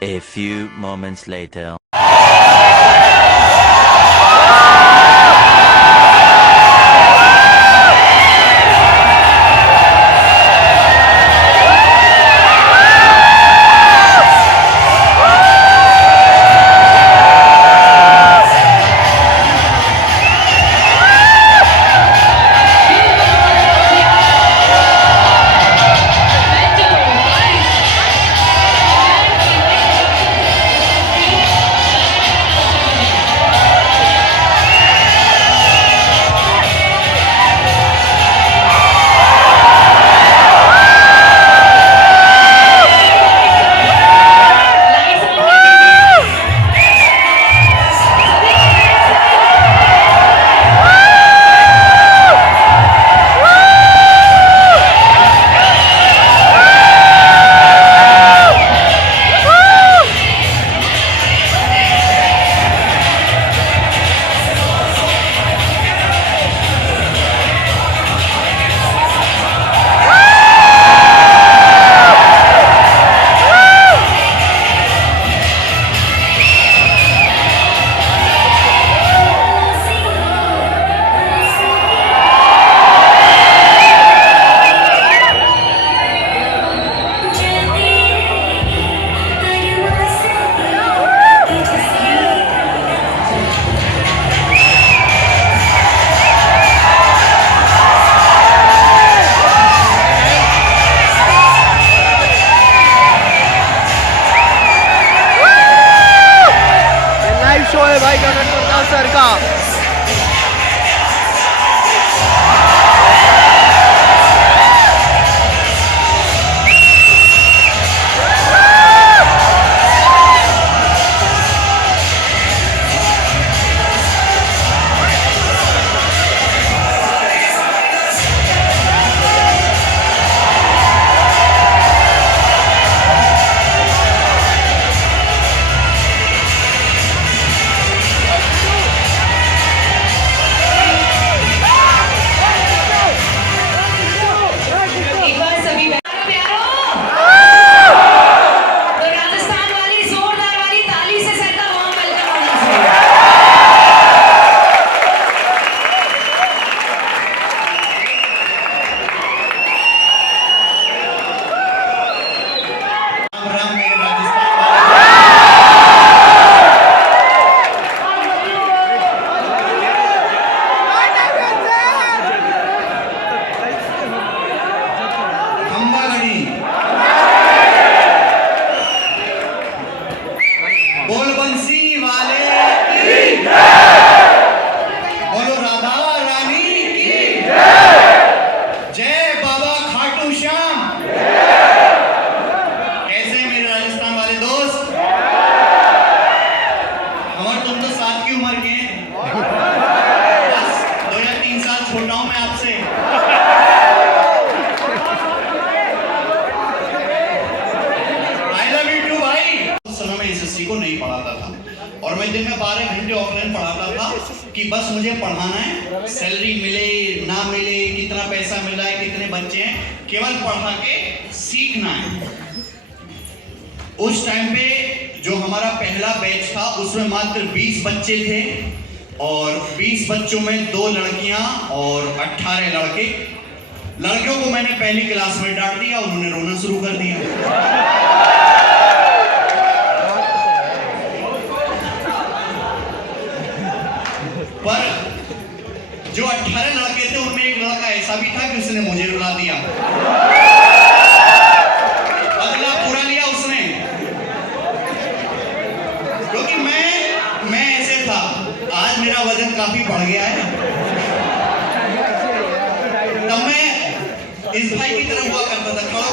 A few moments later. Show है भाई गगन प्रकाश sir का। बोल बंसी वाले की बोलो राधा रानी की जय बाबा खाटू श्याम। कैसे मेरे राजस्थान वाले दोस्त, हमारे तुम तो साथ की उम्र के हैं, बस 2 या 3 साल छोटा हूं मैं आपसे। को नहीं पढ़ाता था और मैं दिन में 12 घंटे ऑफलाइन पढ़ाता था कि बस मुझे पढ़ाना है, सैलरी मिले ना मिले, कितना पैसा मिला है, कितने बच्चे हैं, केवल पढ़ा के सीखना है। उस टाइम पे जो हमारा पहला बैच था उसमें मात्र 20 बच्चे थे और 20 बच्चों में 2 लड़कियां और 18 लड़के। लड़कियों को मैंने पहली क्लास में डांट दिया, उन्होंने रोना शुरू कर दिया। पर जो 18 लड़के थे उनमें एक लड़का ऐसा भी था कि उसने मुझे रुला दिया, बदला पूरा लिया उसने, क्योंकि मैं ऐसे था। आज मेरा वजन काफी बढ़ गया है, तब मैं इस भाई की तरह हुआ करता था, खड़ा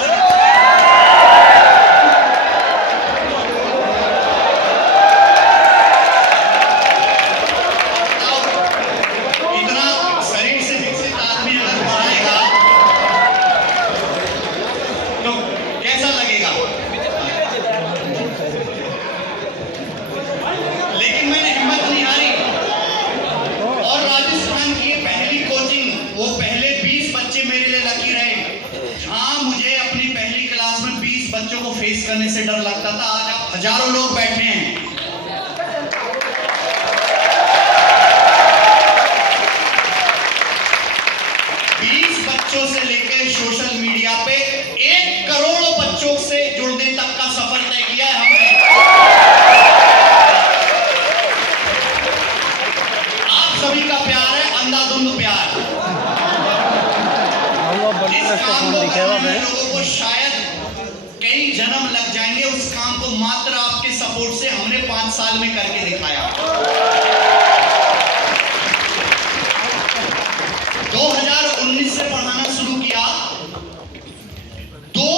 वो पहले 20 बच्चे मेरे लिए लकी रहे, जहां मुझे अपनी हजारों लोग बैठे हैं। बच्चों से लेकर सोशल मीडिया पे 1 करोड़ बच्चों से जुड़ने तक का सफर तय किया है हमने। आप सभी का प्यार है, अंधाधुंध प्यार। इस काम को करने में लोगों को शायद कई जन्म लग जाएंगे, उस काम को मात्र आपके सपोर्ट से हमने 5 साल में करके दिखाया। 2019 से पढ़ाना शुरू किया। 2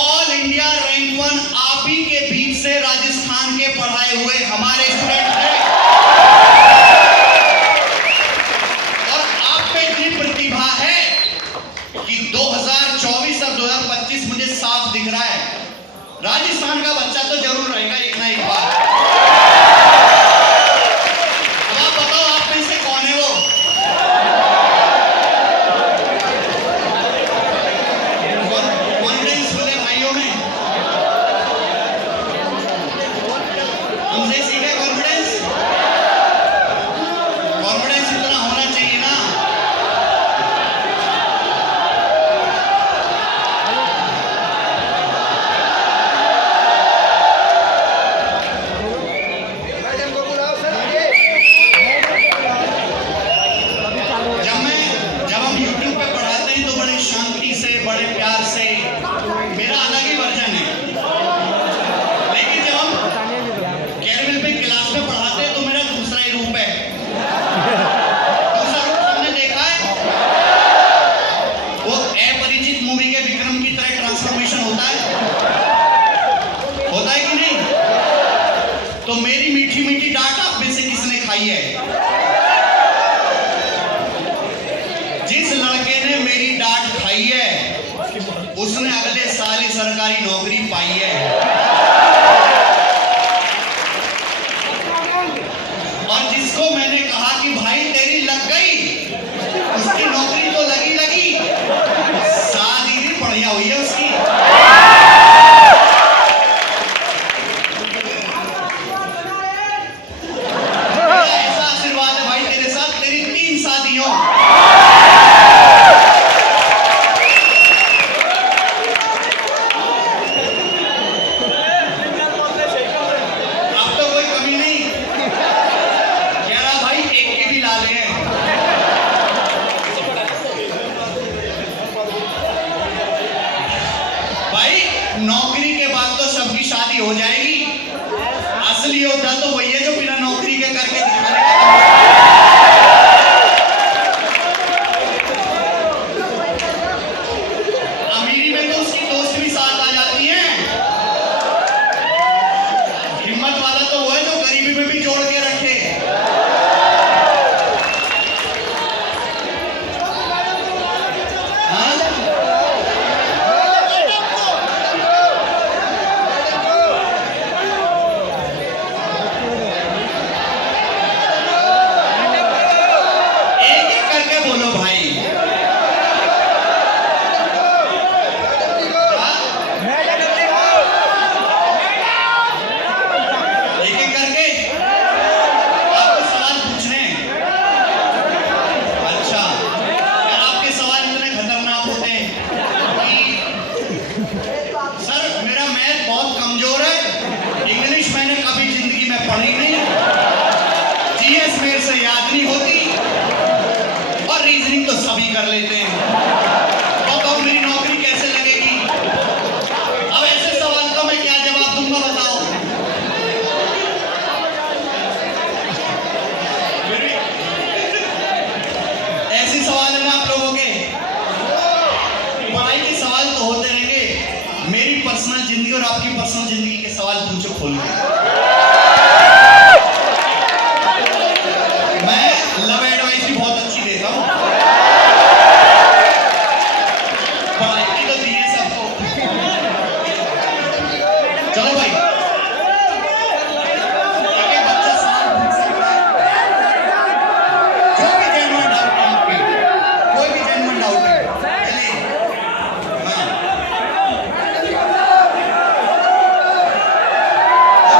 ऑल इंडिया रैंक 1 आप ही के बीच से राजस्थान के पढ़ाए हुए हमारे स्टूडेंट हैं। और आप में इतनी प्रतिभा है कि 2024 और 2025 मुझे साफ दिख रहा है, राजस्थान का बच्चा तो जरूर रहेगा एक ना एक बार। अब आप बताओ आप में से कौन है वो? हमसे सीखे कॉन्फिडेंस। कॉन्फिडेंस इतना होना चाहिए ना। जब हम YouTube पे पढ़ाते हैं तो बड़े शांति से, बड़े प्यार से, मेरा अलग ही वर्जन है। लेकिन जब हम कैरविल पे क्लास में पढ़ाते हैं तो मेरा दूसरा ही रूप है। दूसरा रूप हमने देखा है, वो अपरिचित मूवी के विक्रम की तरह ट्रांसफॉर्मेशन होता है कि नहीं? तो मेरी मीठी मीठी डांट आप में से किसने खाई है? जिस लड़के ने मेरी डांट खाई है उसने अगले साल ही सरकारी नौकरी पाई है। और जिसको मैंने कहा कि भाई तेरी लग गई, उसकी नौकरी तो लगी, शादी भी बढ़िया हुई है उसकी। ऐसा आशीर्वाद है भाई तेरे साथ, तेरी 3 शादियों। नौकरी के बाद तो सबकी शादी हो जाएगी, असली योद्धा तो वही है जो बिना नौकरी के करके दिखाने अमीरी में तो उसकी दोस्त भी साथ आ जाती है। हिम्मत वाला तो वो है जो गरीबी में भी जोड़ के रखे। बोलो भाई, एक-एक करके आपको सवाल पूछने। अच्छा यार, आपके सवाल इतने खतरनाक होते हैं कि सर मेरा मैथ बहुत कमजोर है, इंग्लिश मैंने कभी जिंदगी में पढ़ी नहीं, जीएस मेरे से याद नहीं होती, रीजनिंग तो सभी कर लेते हैं। बताओ मेरी नौकरी कैसे लगेगी? अब ऐसे सवाल का मैं क्या जवाब दूंगा बताओ? ऐसे सवाल है ना आप लोगों के। पढ़ाई के सवाल तो होते रहेंगे, मेरी पर्सनल जिंदगी और आपकी पर्सनल जिंदगी के सवाल पूछो खोल के। मैं लव एडवाइस भी बहुत अच्छी देता हूँ, पढ़ाई की तो दी है सबको। चलो भाई, एक बच्चा सवाल पूछ सकता है, जो भी जेन्युइन डाउट है आपके, कोई भी जेन्युइन डाउट है। चलिए, हाँ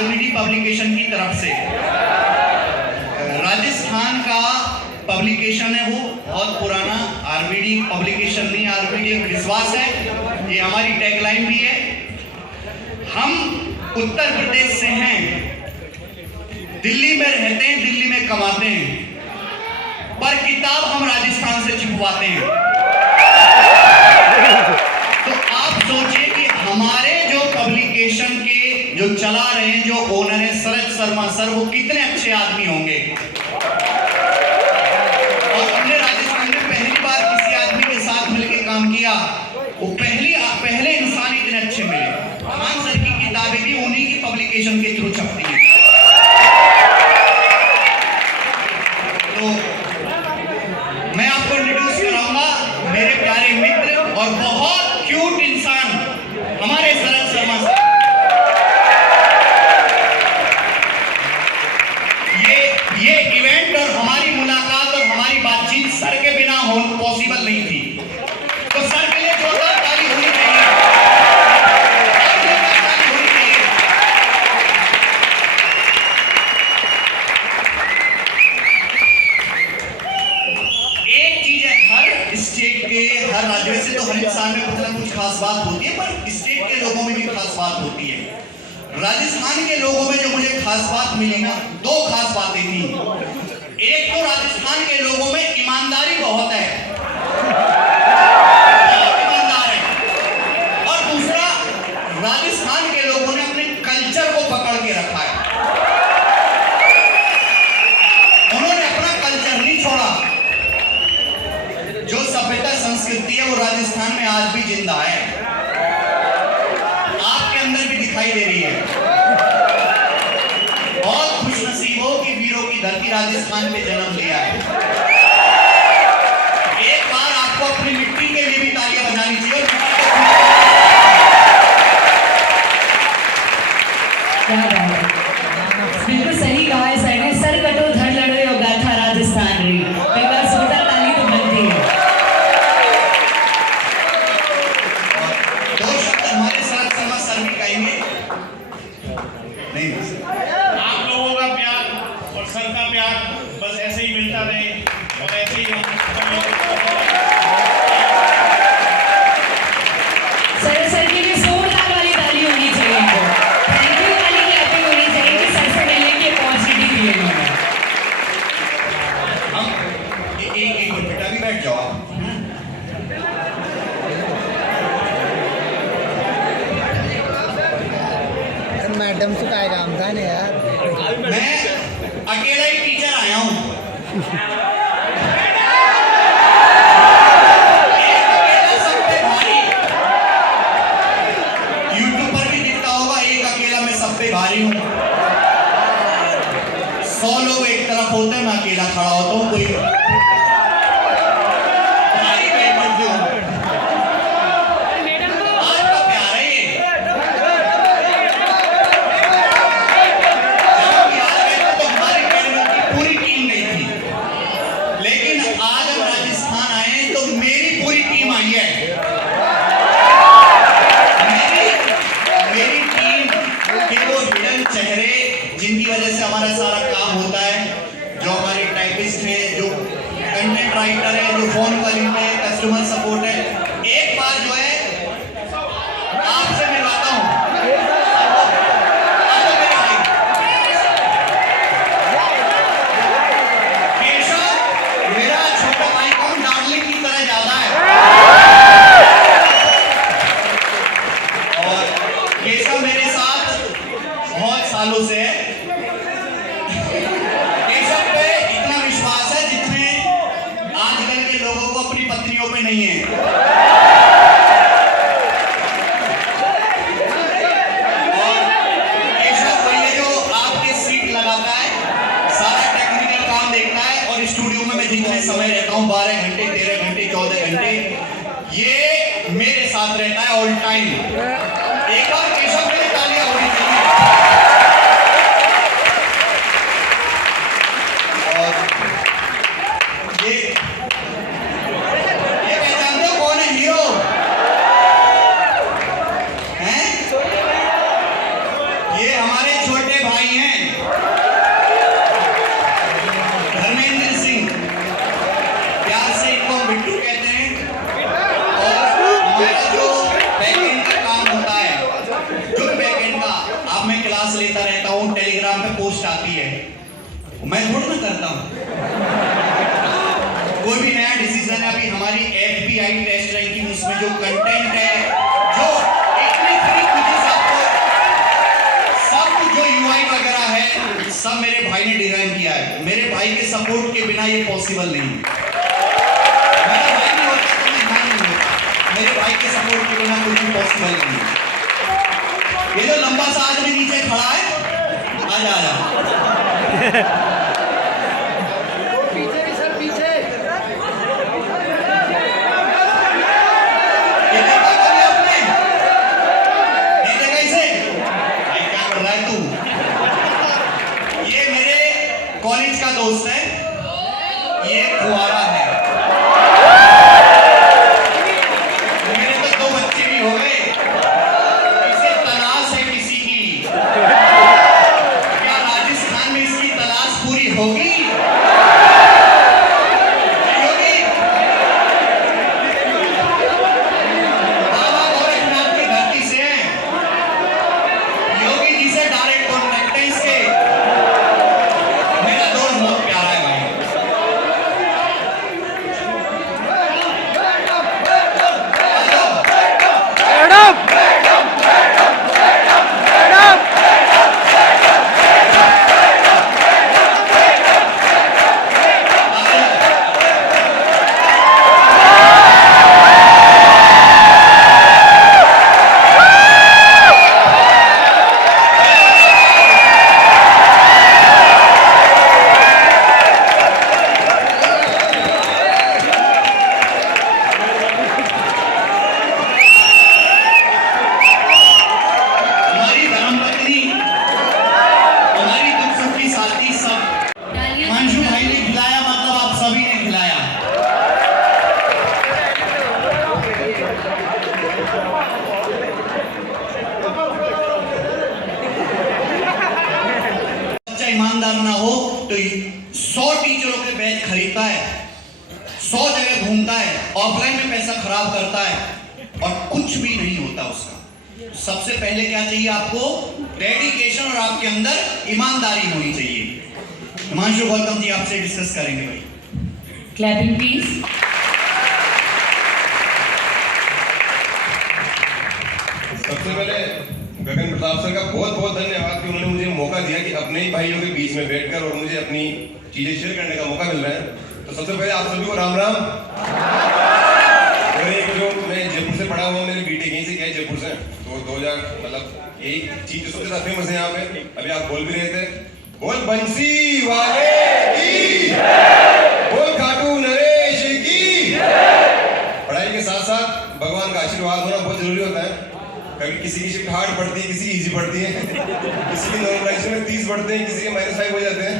आरबीडी पब्लिकेशन की तरफ से। राजस्थान का पब्लिकेशन है, वो बहुत पुराना, आरबीडी पब्लिकेशन नहीं, आरबीडी एक विश्वास है, ये हमारी टैगलाइन भी है। हम उत्तर प्रदेश से हैं, दिल्ली में रहते हैं, दिल्ली में कमाते हैं, पर किताब हम राजस्थान से छपवाते हैं। तो आप सोचिए कि हमारे जो पब्लिकेशन के जो चला रहे हैं, जो ओनर है शरद शर्मा सर, वो कितने अच्छे आदमी होंगे। और हमने राजस्थान में पहली बार किसी आदमी के साथ मिलकर काम किया, वो पहले इंसान इतने अच्छे मिले। खान सर की किताबें भी उन्हीं की पब्लिकेशन के थ्रू छपती हैं। तो मैं आपको इंट्रोड्यूस कराऊंगा, मेरे प्यारे मित्र और बहुत क्यूट इंसान हमारे शरद शर्मा सर। ये इवेंट और हमारी मुलाकात और हमारी बातचीत सर के बिना पॉसिबल नहीं थी। तो सर के लिए जोरदार ताली होनी चाहिए, ताली होनी चाहिए। एक चीज है, हर स्टेट के, हर राज्य से, तो हर इंसान में कुछ ना कुछ खास बात होती है, पर स्टेट के लोगों में भी खास बात होती है। राजस्थान के लोगों में जो मुझे खास बात मिली ना, दो खास बातें थी। एक तो राजस्थान के लोगों में ईमानदारी बहुत है, बहुत ईमानदार है। और दूसरा, राजस्थान के लोगों ने अपने कल्चर को पकड़ के रखा है, उन्होंने अपना कल्चर नहीं छोड़ा। जो सभ्यता संस्कृति है वो राजस्थान में आज भी जिंदा है, आपके अंदर भी दिखाई दे रही है। बहुत खुशनसीब हो कि वीरों की धरती राजस्थान में जन्म लिया है। एक बार आपको अपनी मिट्टी के लिए भी तालियां बजानी चाहिए। क्या बात है, बिल्कुल सही कहा है सर ने। सर कटो धड़ लड़ो यो गाथा राजस्थान री, एक बार जोरदार ताली तो बनती है। दो शब्द हमारे शरद शर्मा सर भी कहेंगे। नहीं, आप लोगों का प्यार और सर का प्यार बस ऐसे ही मिलता रहे और ऐसे ही हम सर के लिए जोरदार वाली ताली होनी चाहिए इनको। थैंक यू वाली क्लैपिंग होनी चाहिए कि सर से मिलने की अपॉर्चुनिटी दी इन्होंने। हम एक मिनट बेटा, भी बैठ जाओ आप। मैडम से काय काम था ना यार। मैं अकेला ही टीचर आया हूं। अकेला सब पे भारी। यूट्यूब पर भी दिखता होगा, एक अकेला मैं सब पे भारी हूं। 100 लोग एक तरफ होते हैं, मैं अकेला खड़ा होता हूं। कोई भारी मैं करती हूं। आज का प्यार है ये। पूरी टीम गई थी, लेकिन आज हम राजस्थान आए तो मेरी पूरी टीम आई है। मेरी टीम के वो हिडन चेहरे जिनकी वजह से हमारा सारा काम होता है, जो हमारे टाइपिस्ट है, जो कंटेंट राइटर है, जो फोन कॉलिंग है, कस्टमर सपोर्ट है। एक बार जो है आपसे मिलवाता हूँ। मेरा छोटा भाई कौन डार्लिंग की तरह ज्यादा है, और केशव मेरे साथ बहुत सालों से है। केशव पे इतना विश्वास है जितने आजकल के लोगों को अपनी पत्नियों पे नहीं है। और केशव भैया जो आपके सीट लगाता है, सारा टेक्निकल काम देखता है, और स्टूडियो में मैं जितने समय रहता हूँ, 12 घंटे, 13 घंटे, 14 घंटे, ये मेरे साथ रहता है ऑल टाइम। एक बार केशव के लिए तालियां होनी चाहिए। और ये पहचानते हो कौन है हीरो? हैं? ये हमारे छोटे मैं थोड़ा ना करता हूँ। कोई भी नया डिसीजन है, अभी हमारी FBI टेस्ट रैंकिंग, उसमें जो कंटेंट है, जो इतनी मुझे सब जो UI वगैरह है, सब मेरे भाई ने डिजाइन किया है। मेरे भाई के सपोर्ट के बिना ये पॉसिबल नहीं है। मेरा भाई नहीं होता तो मैं यहाँ नहीं होता। मेरे भाई के सपोर्ट के बिना कुछ भी पॉसिबल नहीं है। ये जो लंबा सा आदमी नीचे खड़ा है, आजा आजा। पीछे की सर, पीछे। ये देखा कभी आपने? नहीं देखा इसे? भाई क्या कर रहा है तू? ये मेरे कॉलेज का दोस्त है, ये कुआरा है। मेरे तो 2 बच्चे भी हो गए। इसे तलाश है किसी की। क्या राजस्थान में इसकी तलाश पूरी होगी? नहीं होगी? बाबा गोरखनाथ की धरती से हैं। योगी जी से डायरेक्ट कॉन्टेक्ट है इसके। मेरा दोस्त बहुत प्यारा है भाई। हमारी धर्मपत्नी, हमारी दुख सुख की साथी, सब मंजू भाई ने खिलाया, मतलब आप सभी ने खिलाया। बच्चा ईमानदार ना हो तो 100 टीचरों के बैच खरीदता है, 100 जगह घूमता है, ऑफलाइन में पैसा खराब करता है और कुछ भी नहीं होता उसका। सबसे पहले क्या चाहिए आपको? डेडिकेशन, और आपके अंदर ईमानदारी होनी चाहिए। हिमांशु गौतम जी आपसे डिस्कस करेंगे भाई। Clapping please. सबसे पहले गगन प्रताप सर का बहुत बहुत धन्यवाद कि उन्होंने मुझे मौका दिया कि अपने ही भाइयों के बीच में बैठकर और मुझे अपनी चीजें शेयर करने का मौका मिल रहा है। तो सबसे पहले आप सभी को राम राम। और एक जो मैं जयपुर से पढ़ा हुआ, मेरी बीटेक यहीं से किया है, जयपुर से। तो 2000 मतलब एक चीज जो सबसे ज्यादा फेमस है यहाँ पे, अभी आप बोल भी रहे थे, बोल बंसी वाले की, बोल खाटू नरेश की। पढ़ाई के साथ साथ भगवान का आशीर्वाद होना बहुत जरूरी होता है। कभी किसी की शिफ्ट हार्ड पड़ती है, किसी की इजी पड़ती है, किसी की नॉर्मलाइजेशन में 30 पढ़ते हैं, किसी के -5 हो जाते हैं।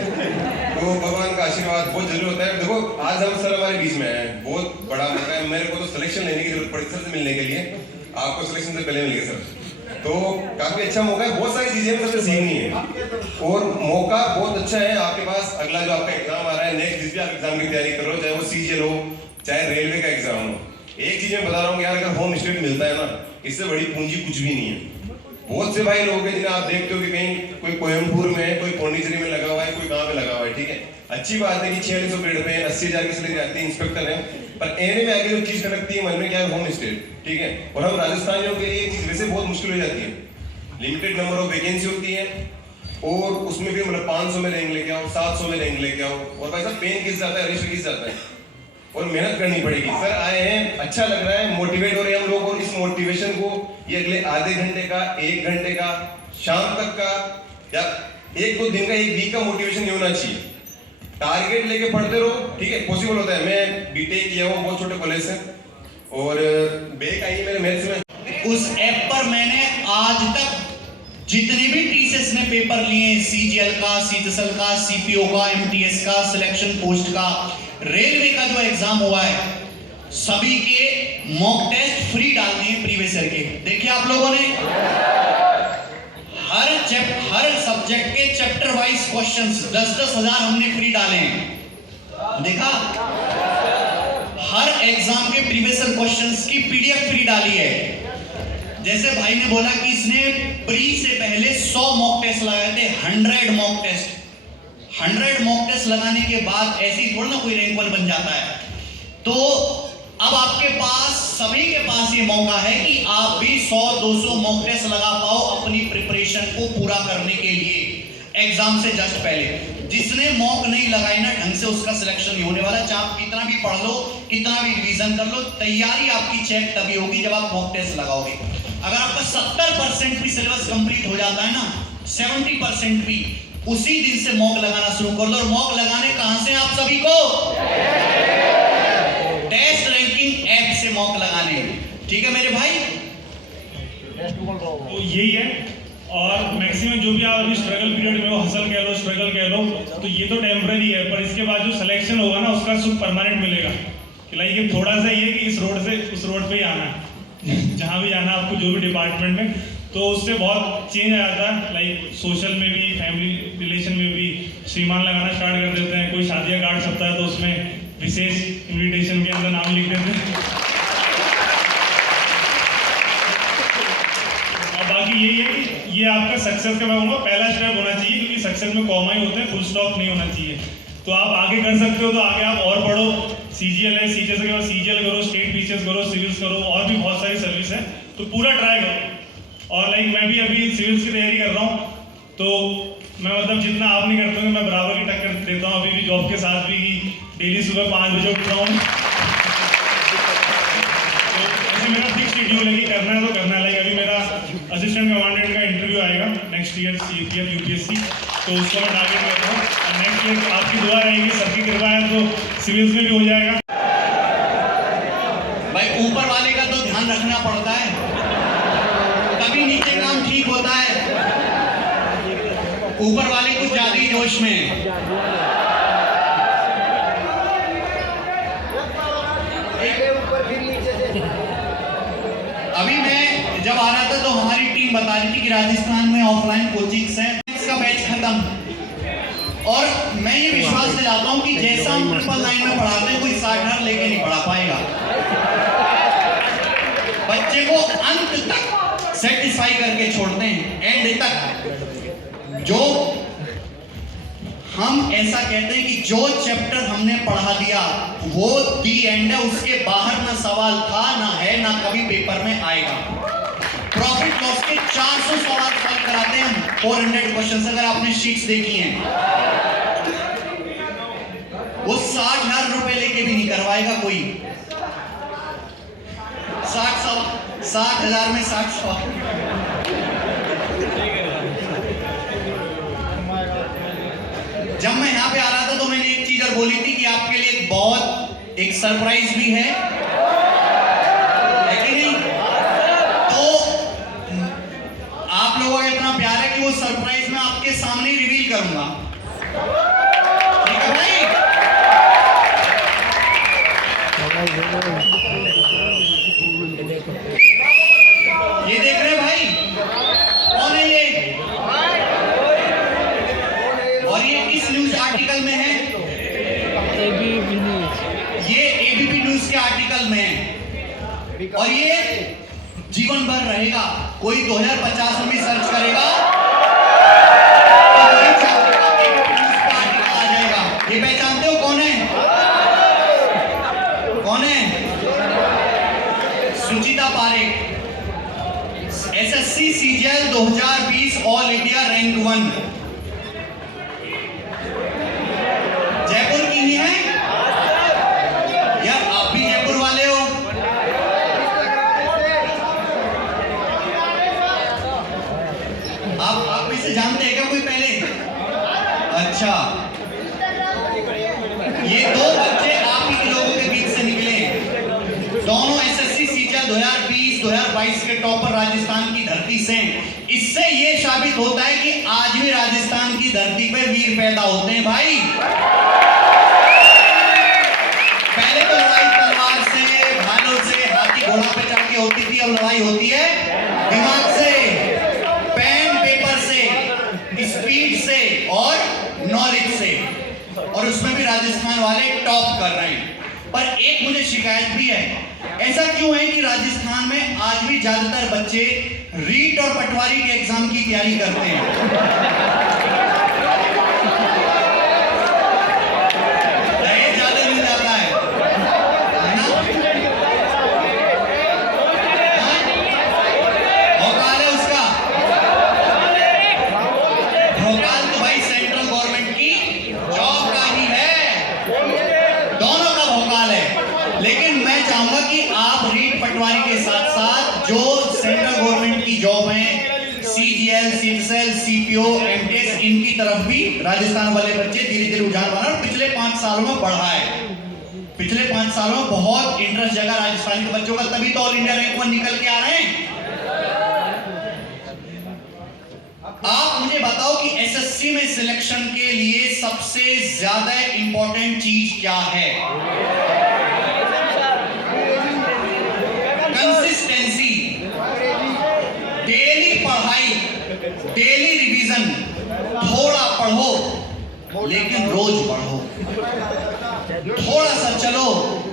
तो भगवान का आशीर्वाद बहुत जरूरी होता है। देखो आज हम सर हमारे बीच में हैं, बहुत बड़ा मौका है। मेरे को तो सिलेक्शन लेने की जरूरत पड़ी सर से मिलने के लिए, आपको सिलेक्शन से पहले मिल गया सर। तो काफी अच्छा मौका है, बहुत सारी चीजें सबसे सीखनी है और मौका बहुत अच्छा है आपके पास। अगला जो आपका एग्जाम आ रहा है, नेक्स्ट जिस भी आप एग्जाम की तैयारी कर रहे हो, चाहे वो CGL हो, चाहे रेलवे का एग्जाम हो, एक चीज मैं बता रहा हूँ यार, अगर होम स्टेट मिलता है ना, इससे बड़ी पूंजी कुछ भी नहीं है। बहुत से भाई लोग हैं जिन्हें आप देखते हो कि कहीं कोई कोयम्बटूर में है, कोई पौंडीचेरी में लगा हुआ है, कोई कहाँ पे लगा हुआ है, ठीक है। अच्छी बात है कि 4600 ग्रेड पे 80,000 की सैलरी आती है, इंस्पेक्टर है, पर एने में आगे जो चीज खटकती है मन में, क्या है? होम स्टेट, ठीक है। और हम राजस्थानियों के लिए ये चीज वैसे बहुत मुश्किल हो जाती है। लिमिटेड नंबर ऑफ वैकेंसी होती है और उसमें भी मतलब 500 में रैंक लेके आओ, 700 में रैंक लेके आओ, और भाई साहब पेन किस जाता है, रिस्क किस जाता है, और मेहनत करनी पड़ेगी। सर आए हैं, अच्छा लग रहा है, मोटिवेट हो रहे हैं हम लोग, और इस मोटिवेशन को ये अगले आधे घंटे का, 1 घंटे का, शाम तक का, या 1-2 दिन का, 1 वीक का मोटिवेशन नहीं होना चाहिए। टारगेट लेके पढ़ते रहो, ठीक है, पॉसिबल होता है। मैं बीटेक किया हूँ बहुत छोटे कॉलेज से, और बैक आई मेरे मैथ्स में। उस ऐप पर मैंने आज तक जितने भी टीचर्स ने पेपर लिए, CGL का, CGL का, CPO का, MTS का, सिलेक्शन पोस्ट का, रेलवे का जो एग्जाम हुआ है, सभी के मॉक टेस्ट फ्री डाल दिए प्रीवियस ईयर के। देखिए आप लोगों ने हर सब्जेक्ट के चैप्टर वाइज क्वेश्चंस 10-10 हजार हमने फ्री डाले हैं। देखा, हर एग्जाम के प्रीवियस ईयर क्वेश्चंस की PDF फ्री डाली है। जैसे भाई ने बोला कि इसने प्री से पहले 100 मॉक टेस्ट लगाए थे, 100 मॉक टेस्ट, 100 मॉक टेस्ट लगाने के बाद ऐसे ही थोड़ा ना कोई रैंक 1 बन जाता है। तो अब आपके पास, सभी के पास ये मौका है कि आप भी 100-200 मॉक टेस्ट लगा पाओ अपनी प्रिपरेशन को पूरा करने के लिए एग्जाम से जस्ट पहले। जिसने मॉक नहीं लगाई ना ढंग से, उसका सिलेक्शन नहीं होने वाला। चाहे आप कितना भी पढ़ लो, कितना भी रिवीजन कर लो, तैयारी आपकी चेक तभी होगी जब आप मॉक टेस्ट लगाओगे। अगर आपका 70% भी सिलेबस कंप्लीट हो जाता है ना, 70% भी, उसी दिन से मॉक लगाना शुरू कर दो। और मॉक लगाने कहां से आप सभी को? टेस्ट रैंकिंग ऐप से मॉक लगाने। ठीक है मेरे भाई? तो यही है। और मैक्सिमम जो भी आप अभी स्ट्रगल पीरियड में हो, हसल कह लो, स्ट्रगल कह लो, तो ये तो टेम्पररी है, पर इसके बाद जो सिलेक्शन होगा ना उसका सुख परमानेंट मिलेगा। कि लाइक ये थोड़ा सा ये कि इस रोड से उस रोड पे ही आना है, जहाँ भी जाना आपको, जो भी डिपार्टमेंट में, तो उससे बहुत चेंज आ जाता है। लाइक सोशल में भी, फैमिली रिलेशन में भी श्रीमान लगाना स्टार्ट कर देते हैं। कोई शादियाँ काट सकता है तो उसमें विशेष इन्विटेशन के अंदर नाम लिख देते हैं। बाकी यही है कि ये आपका सक्सेस का, मैं कहूँगा, पहला स्टेप होना चाहिए, क्योंकि सक्सेस में कॉमा ही होते हैं, फुल स्टॉप नहीं होना चाहिए। तो आप आगे कर सकते हो, तो आगे आप और पढ़ो। सीजीएल है, सीजीएल के बाद सीजीएल करो, स्टेट पीसीएस करो, सिविल्स करो, और भी बहुत सारी सर्विस है, तो पूरा ट्राई करो। और लाइक मैं भी अभी सिविल्स की तैयारी कर रहा हूँ, तो मैं मतलब जितना आप नहीं करते हो मैं बराबर की टक्कर देता हूँ। अभी भी जॉब के साथ भी डेली सुबह 5 बजे उठ रहा हूँ। मेरा फिक्स शेड्यूल है कि करना है तो करना है। लाइक अभी मेरा असिस्टेंट कमांडेंट का इंटरव्यू आएगा नेक्स्ट ईयर, सीपीएफ यूपीएससी, तो उसको मैं टारगेट करता हूँ। और नेक्स्ट ईयर आपकी दुआ रहेगी, सबकी कृपा है तो सिविल्स में भी हो जाएगा। भाई ऊपर वाले का तो ध्यान रखना पड़ता है, तभी नीचे काम ठीक होता है। ऊपर वाले कुछ ज्यादा ही जोश में है। अभी मैं जब आ रहा था तो हमारी टीम बता रही थी कि राजस्थान में ऑफलाइन कोचिंग्स हैं, इसका बैच खत्म। और मैं ये विश्वास दिलाता हूं कि जैसा हम 999 में पढ़ाते हैं, कोई 60,000 लेके नहीं पढ़ा पाएगा। बच्चे को अंत तक सेटिस्फाई करके छोड़ते हैं, एंड तक। जो हम ऐसा कहते हैं कि जो चैप्टर हमने पढ़ा दिया वो दी एंड है, उसके बाहर ना सवाल था, ना है, ना कभी पेपर में आएगा। प्रॉफिट लॉस के 400 सवाल सॉल्व कराते हैं हम, 400 क्वेश्चंस, अगर आपने शीट्स देखी हैं। वो 60,000 रुपए लेके भी नहीं करवाएगा कोई। 60,000 में 60 सवाल। जब मैं यहाँ पे आ रहा था तो मैंने एक चीज और बोली थी कि आपके लिए एक सरप्राइज भी है कि नहीं? तो आप लोगों का इतना प्यार है कि वो सरप्राइज मैं आपके सामने रिवील करूंगा। ठीक है भाई? ये देख रहे भाई, कौन है ये? और ये किस न्यूज आर्टिकल में है? ये एबीपी न्यूज के आर्टिकल में है। और ये जीवन भर रहेगा। कोई 2050 में भी सर्च करेगा तो वही चैप्टर का एबीपी न्यूज का आर्टिकल आ जाएगा। ये पहचानते हो कौन है? कौन है? Suchita Parekh, SSC CGL 2020 all India rank 1, Jaipur की ही है। यार आप भी जयपुर वाले हो? आप में से जानते हैं क्या कोई पहले? अच्छा, ये दो बच्चे आप ही लोगों के बीच से निकले हैं। दोनों एसएससी सीजीएल 2020-2022 के टॉपर राजस्थान की धरती से। इससे ये साबित होता है कि आज भी राजस्थान की धरती पे वीर पैदा होते हैं भाई। पहले तो लड़ाई तलवार से, भालों से, हाथी घोड़ा पे चढ़ के होती थी, अब लड़ाई होती है दिमाग से, पेन पेपर से, स्पीड से और नॉलेज से। और उसमें भी राजस्थान वाले टॉप कर रहे हैं। पर एक मुझे शिकायत भी है, ऐसा क्यों है कि राजस्थान में आज भी ज्यादातर बच्चे रीट और पटवारी के एग्जाम की तैयारी करते हैं? सीपीओ एमटीएस इनकी तरफ भी राजस्थान वाले बच्चे धीरे धीरे रुझान बना और पिछले 5 सालों में बढ़ा है। पिछले 5 सालों में बहुत इंटरेस्ट जगा राजस्थान के बच्चों का, तभी तो ऑल इंडिया रैंक 1 निकल के आ रहे हैं। आप मुझे बताओ कि एसएससी में सिलेक्शन के लिए सबसे ज्यादा इंपॉर्टेंट चीज क्या है? कंसिस्टेंसी, डेली पढ़ाई, डेली रिवीजन। थोड़ा पढ़ो लेकिन रोज पढ़ो, थोड़ा सा चलो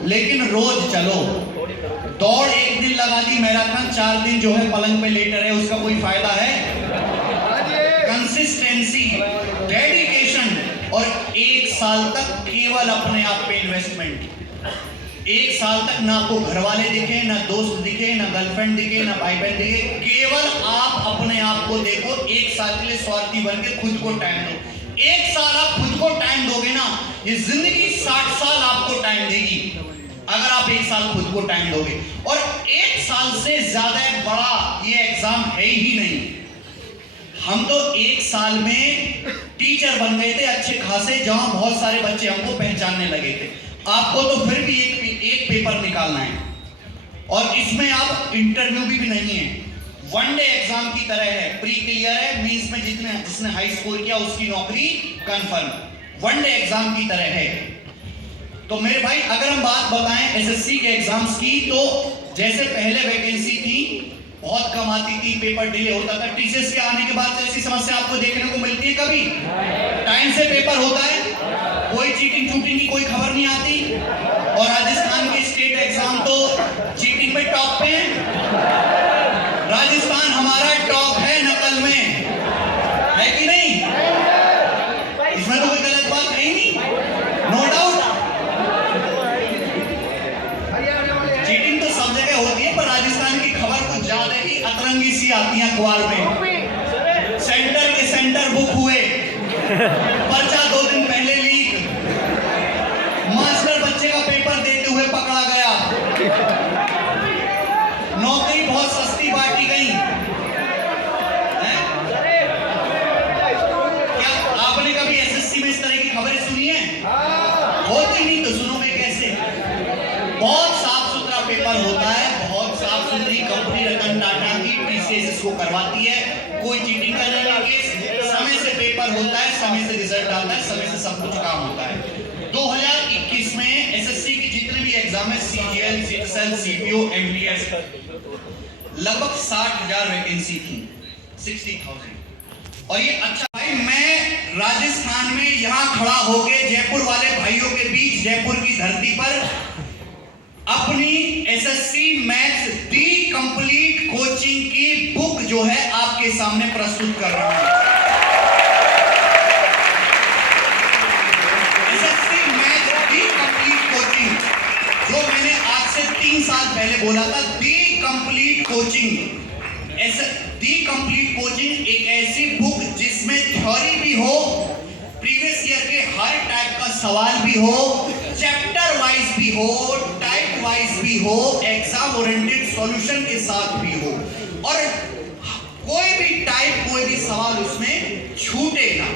लेकिन रोज चलो। दौड़ एक दिन लगा दी, मैराथन 4 दिन जो है पलंग पे लेटे रहे, उसका कोई फायदा है? कंसिस्टेंसी, डेडिकेशन और 1 साल तक केवल अपने आप पे इन्वेस्टमेंट। 1 साल तक ना आपको घर वाले दिखे, ना दोस्त दिखे, ना गर्लफ्रेंड दिखे, ना भाई बहन दिखे, केवल आप अपने आप को देखो। 1 साल के लिए स्वार्थी बन के खुद को टाइम दो। 1 साल आप खुद को टाइम दोगे ना, ये जिंदगी 60 साल आपको टाइम देगी अगर आप 1 साल खुद को टाइम दोगे। और 1 साल से ज्यादा बड़ा ये एग्जाम है ही नहीं। हम तो 1 साल में टीचर बन गए थे अच्छे खासे, जहां बहुत सारे बच्चे हमको पहचानने लगे थे। आपको तो फिर भी एक पेपर निकालना है और इसमें आप इंटरव्यू भी नहीं है, वनडे एग्जाम की तरह है। प्री क्लियर है, मींस में जिसने हाई स्कोर किया उसकी नौकरी कंफर्म। वनडे एग्जाम की तरह है। तो मेरे भाई अगर हम बात बताएं एसएससी के एग्जाम्स की, तो जैसे पहले वैकेंसी थी बहुत कम आती थी, पेपर डिले होता था। टीचर्स के आने के बाद ऐसी समस्या आपको देखने को मिलती है कभी? टाइम से पेपर होता है, कोई चीटिंग चूटिंग की कोई खबर नहीं आती। और राजस्थान के स्टेट एग्जाम तो चीटिंग में टॉप पे है। राजस्थान हमारा टॉप है नकल में, है कि नहीं? इसमें तो कोई गलत बात है ही नहीं, नो डाउट। चीटिंग तो सब जगह होती है, पर राजस्थान की खबर कुछ ज्यादा ही अतरंगी सी आती है अखबार में। सेंटर के सेंटर बुक हुए, पर्चा 2 दिन पहले लीक, मास्टर बच्चे का पेपर देते हुए पकड़ा गया, नौकरी बहुत सस्ती बांटी गई। क्या आपने कभी एसएससी में इस तरह की खबरें सुनी है? होती नहीं तो सुनोगे कैसे? बहुत साफ सुथरा पेपर होता है, बहुत साफ सुथरी कंपनी रतन टाटा की टीसीएस इसको करवाती है, कोई चीटिंग करने वाला केस, समय से पेपर होता है, समय से रिजल्ट आता है, समय से सब कुछ काम होता है। 2021 में एसएससी की जितने भी एग्जाम है, सीजीएल, सीजीएल, सीपीओ, एमटीएस, लगभग 60,000 वैकेंसी थी, 60,000। और ये अच्छा भाई, मैं राजस्थान में यहां खड़ा होके जयपुर वाले भाइयों के बीच, जयपुर की धरती पर अपनी एसएससी मैथ्स दी कंप्लीट कोचिंग की बुक जो है आपके सामने प्रस्तुत कर रहा हूं। एसएससी मैथ्स दी कंप्लीट कोचिंग, जो मैंने आज से 3 साल पहले बोला था, दी कंप्लीट कोचिंग। दी कंप्लीट कोचिंग एक ऐसी बुक जिसमें थ्योरी भी हो, प्रीवियस ईयर के हर टाइप का सवाल भी हो, चैप्टर वाइज भी हो, टाइप वाइज भी हो, एग्जाम ओरिएंटेड सॉल्यूशन के साथ भी हो, और कोई भी टाइप, कोई भी सवाल उसमें छूटे ना।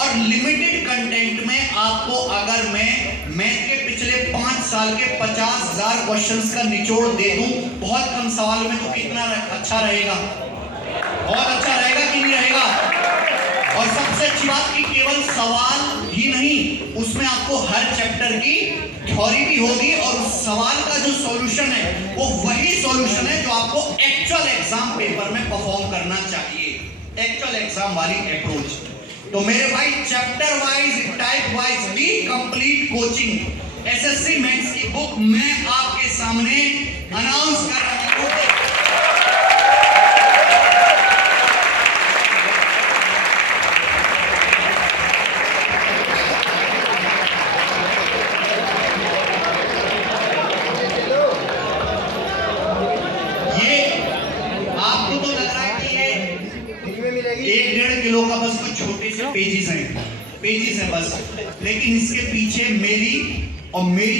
और लिमिटेड कंटेंट में आपको अगर मैं मैथ के पिछले 5 साल के 50,000 क्वेश्चंस का निचोड़ दे दूं, बहुत कम सवालों में, तो कितना अच्छा रहेगा? बहुत अच्छा रहेगा कि नहीं रहेगा? और सबसे अच्छी बात कि केवल सवाल ही नहीं, उसमें आपको हर चैप्टर की थ्योरी भी होगी, और उस सवाल का जो सॉल्यूशन है वो वही सॉल्यूशन है जो आपको एक्चुअल एग्जाम पेपर में परफॉर्म करना चाहिए, एक्चुअल एग्जाम वाली अप्रोच। तो मेरे भाई, चैप्टर वाइज, टाइप वाइज दी कंप्लीट कोचिंग एसएससी मैथ्स की बुक मैं आपके सामने अनाउंस कर रहा हूं। पेजेस हैं बस, लेकिन इसके पीछे मेरी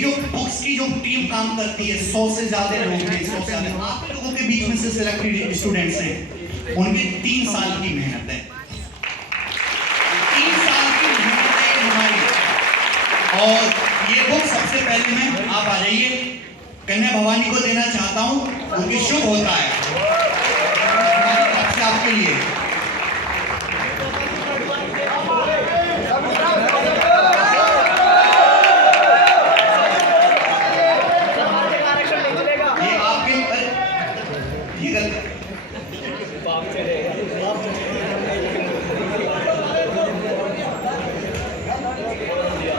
जो बुक्स की जो टीम काम करती है, 100 से ज्यादा लोग हैं, 100 से ज्यादा आप लोगों के बीच में से सिलेक्टेड स्टूडेंट्स हैं, उनकी 3 साल की मेहनत है। और ये बुक सबसे पहले मैं, आप आ जाइए, कन्या भवानी को देना चाहता हूँ, उनकी शुभ होता है हमारी तरफ से आपके लिए। ये आपके ये गलत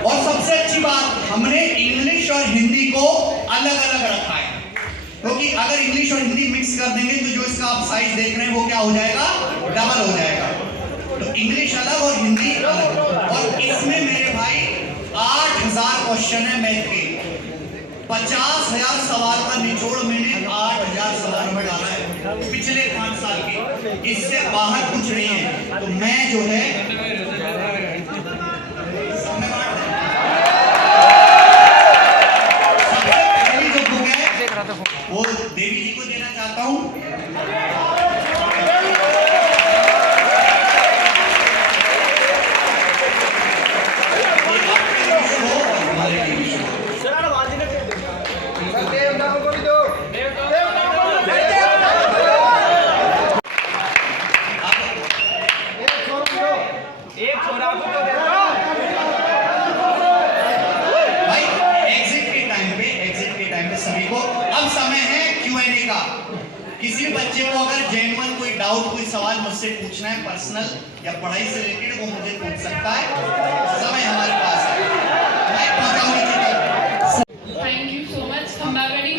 और सबसे अच्छी बात, हमने इंग्लिश और हिंदी को अलग अलग रखा है, क्योंकि अगर इंग्लिश और हिंदी मिक्स कर देंगे तो जो इसका आप साइज देख रहे हैं वो क्या हो जाएगा, डबल हो जाएगा। तो इंग्लिश अलग और हिंदी अलग। और इसमें मेरे भाई 8000 क्वेश्चन है मैथ के, 50,000 सवाल का निचोड़ मैंने 8000 सवाल में डाला है पिछले 5 साल के, इससे बाहर कुछ नहीं है। तो मैं जो है वो देवी जी को देना चाहता हूं। भाई एग्जिट के टाइम पे सभी को अब समय है Q&A का। किसी भी बच्चे को अगर जेन्युइन कोई डाउट, कोई सवाल मुझसे पूछना है पर्सनल या पढ़ाई से रिलेटेड, वो मुझे पूछ सकता है, समय हमारे पास है। मैं पहुंचाऊंगी। Thank you so much Khambagarhi.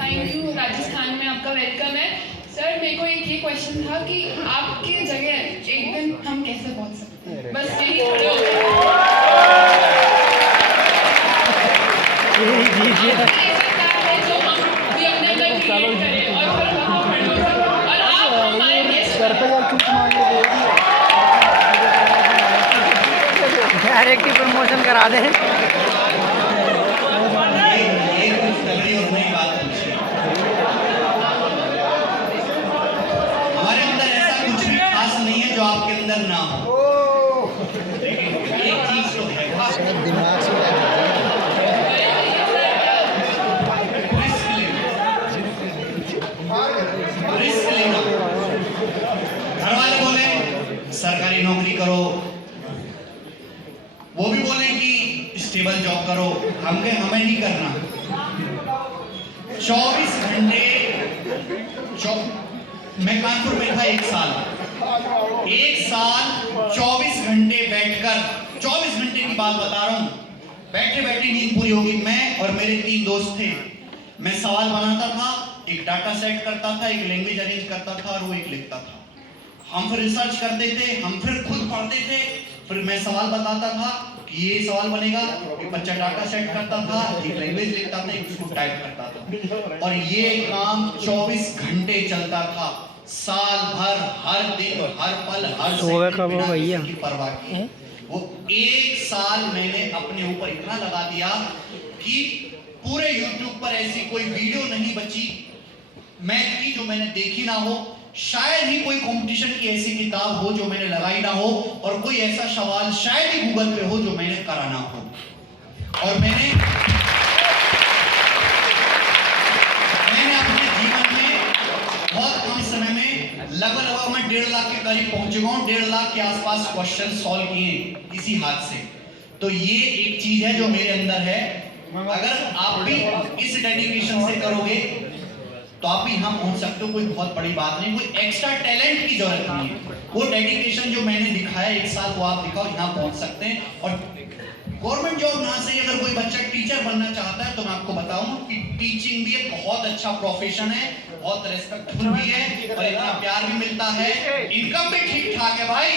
Thank you, Rajasthan में आपका वेलकम है। सर मेरे को एक ये क्वेश्चन था कि आपकी जगह एक दिन हम कैसे पहुंच सकते हैं, बस यही खड़े हो गए। जो हम भी अपने अंदर क्रिएट करें और फिर वहाँ खड़े हो सकें, और आप हमारे गेस्ट डायरेक्ट ही प्रमोशन करा दे। हमारे अंदर ऐसा कुछ भी खास नहीं है जो आपके अंदर ना हो, लेकिन एक चीज तो है, दिमाग से रिस्क लेना। घर वाले बोले सरकारी नौकरी करो, वो भी बोले कि स्टेबल जॉब करो, हमें नहीं करना। 24 घंटे मैं कानपुर में था 1 साल 24 घंटे बैठकर, 24 घंटे की बात बता रहा हूं, बैठे बैठे नींद पूरी होगी। मैं और मेरे 3 दोस्त थे, मैं सवाल बनाता था, एक डाटा सेट करता था, एक लैंग्वेज अरेंज करता था और वो एक लिखता था। हम फिर रिसर्च करते थे, हम फिर खुद पढ़ते थे, फिर मैं सवाल बताता था कि ये सवाल बनेगा, एक बच्चा डाटा सेट करता था, एक लैंग्वेज लिखता था, एक उसको टाइप करता था, और ये काम 24 घंटे चलता था, साल भर, हर दिन, हर पल, हर सेकंड की परवाह की। वो 1 साल मैंने अपने ऊपर इतना लगा दिया कि पूरे YouTube पर ऐसी कोई वीडियो नहीं बची मैथ की जो मैंने देखी ना हो। शायद ही कोई कंपटीशन की ऐसी किताब हो जो मैंने लगाई ना हो, और कोई ऐसा सवाल शायद ही गूगल पे हो जो मैंने करा ना हो। और मैंने अपने जीवन में बहुत कम समय में लगभग मैं 1.5 लाख के करीब पहुंच गया हूं, 1.5 लाख के आसपास क्वेश्चन सॉल्व किए इसी हाथ से। तो ये एक चीज है जो मेरे अंदर है। अगर आप भी इस डेडिकेशन से करोगे तो आप भी यहाँ पहुंच सकते हो। कोई बहुत बड़ी बात नहीं, कोई एक्स्ट्रा टैलेंट की जरूरत नहीं है। वो डेडिकेशन जो मैंने दिखाया 1 साल, वो आप दिखाओ, यहाँ पहुंच सकते हैं। और गवर्नमेंट जॉब ना से अगर कोई बच्चा टीचर बनना चाहता है तो मैं आपको बताऊं कि टीचिंग भी एक बहुत अच्छा प्रोफेशन है, बहुत रेस्पेक्टफुल भी है, और इतना प्यार भी मिलता है, इनकम भी ठीक ठाक है भाई।